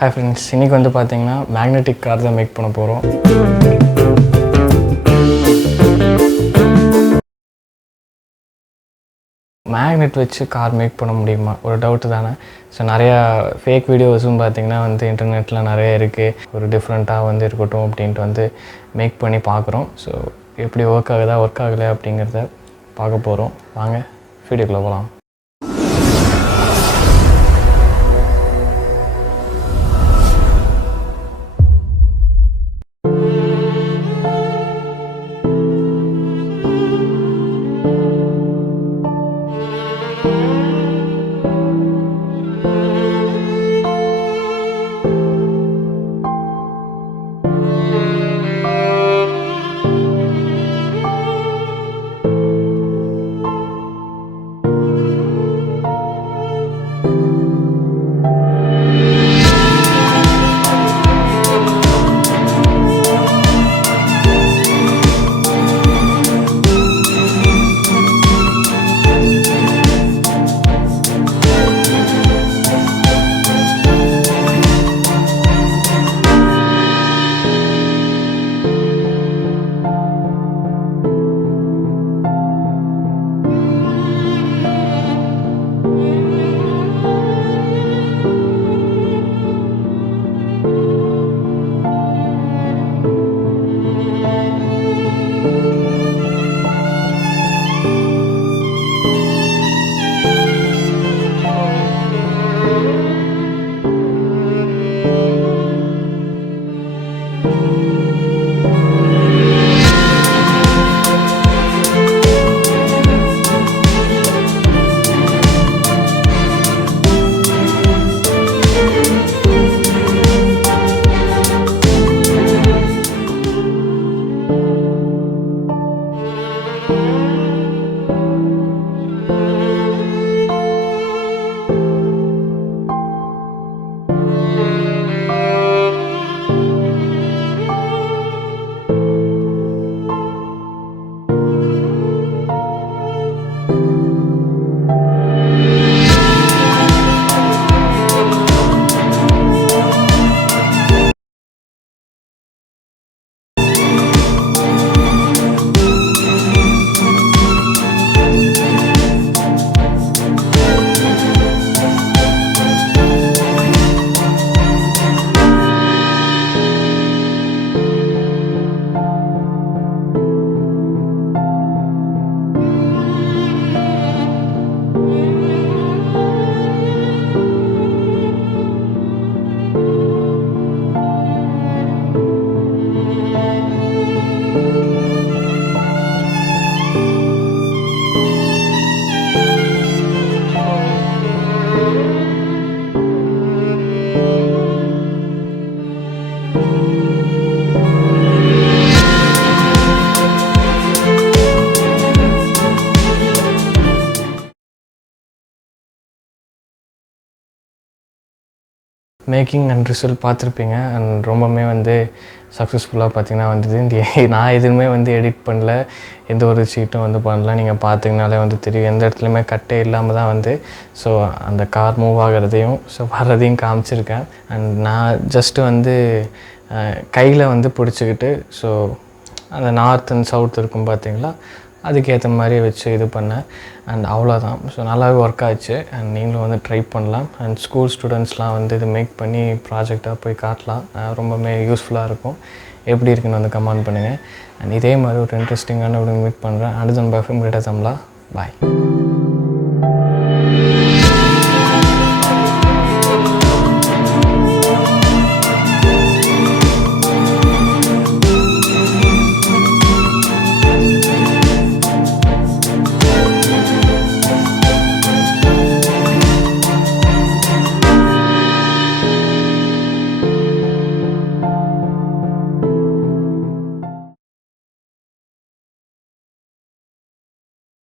Hi friends, இன்றைக்கி வந்து பார்த்தீங்கன்னா மேக்னெட்டிக் கார் தான் மேக் பண்ண போகிறோம். மேக்னெட் வச்சு கார் மேக் பண்ண முடியுமா ஒரு டவுட்டு தானே. ஸோ நிறையா ஃபேக் வீடியோஸும் பார்த்திங்கன்னா வந்து இன்டர்நெட்டில் நிறைய இருக்குது. ஒரு டிஃப்ரெண்ட்டாக வந்து இருக்கட்டும் அப்படின்ட்டு வந்து மேக் பண்ணி பார்க்குறோம். ஸோ எப்படி ஒர்க் ஆகுதா ஒர்க் ஆகலை அப்படிங்கிறத பார்க்க போகிறோம். வாங்க வீடியோக்குள்ளே போகலாம். மேக்கிங் அண்ட் ரிசல்ட் பார்த்துருப்பீங்க. அண்ட் ரொம்பவுமே வந்து சக்ஸஸ்ஃபுல்லாக பார்த்திங்கன்னா வந்தது. நான் எதுவுமே வந்து எடிட் பண்ணல, எந்த ஒரு சீட்டும் வந்து பண்ணல. நீங்கள் பார்த்தீங்கனாலே வந்து தெரியும், எந்த இடத்துலையுமே கட்டே இல்லாமல் தான் வந்து ஸோ அந்த கார் மூவ் ஆகிறதையும் ஸோ வர்றதையும் காமிச்சிருக்கேன். அண்ட் நான் ஜஸ்ட்டு வந்து கையில் வந்து பிடிச்சிக்கிட்டு ஸோ அந்த நார்த் அண்ட் சவுத் இருக்கும் பார்த்திங்களா, அதுக்கேற்ற மாதிரி வச்சு இது பண்ணேன். அண்ட் அவ்வளோதான். ஸோ நல்லாவே ஒர்க் ஆச்சு. அண்ட் நீங்களும் வந்து ட்ரை பண்ணலாம். அண்ட் ஸ்கூல் ஸ்டூடெண்ட்ஸ்லாம் வந்து இது மேக் பண்ணி ப்ராஜெக்டாக போய் காட்டலாம். ரொம்பவுமே யூஸ்ஃபுல்லாக இருக்கும். எப்படி இருக்குன்னு வந்து கமெண்ட் பண்ணுங்கள். அண்ட் இதே மாதிரி ஒரு இன்ட்ரெஸ்டிங்கான ஒரு மீட் பண்ணுறேன். அடுத்த பஃபம் கிட்ட தமிழா பாய்.